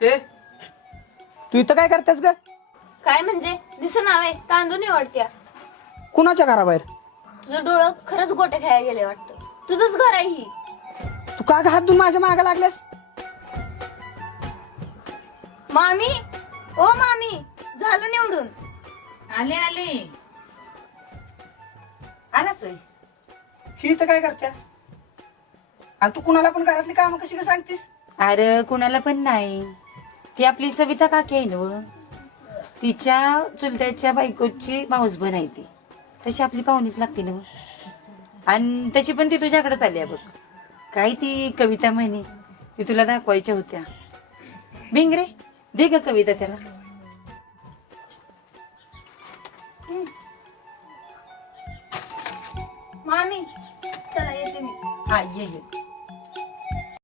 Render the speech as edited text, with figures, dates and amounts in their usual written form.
ए तू इथं काय करतेस ग? काय म्हणजे दिसं नावे तांदूळ निवडत्या. कुणाच्या घराबाहेर? तुझं डोळं खरंच गोटे खेळायला गेले वाटतं. तुझंच घर आहे ही. तू का ग हात धुवून माझ्या मागे लागल्यास? मामी ओ मामी झालं निवडून. आले आले आलाच होय. ही इथं काय करत्या? आणि तू कुणाला पण घरातली कामं कशी का सांगतीस? अरे कुणाला पण नाही, ती आपली सविता काकी आहे ना, तिच्या चुलत्याच्या बायकोची माऊस बन आहे ती. तशी आपली पाहुणीच लागते ना. आणि तशी पण ती तुझ्याकडेच आली आहे बघ. काय ती कविता म्हणे ती तुला दाखवायच्या होत्या. बिंगरे दे ग कविता त्याला. मामी चला येते मी. हा ये ये.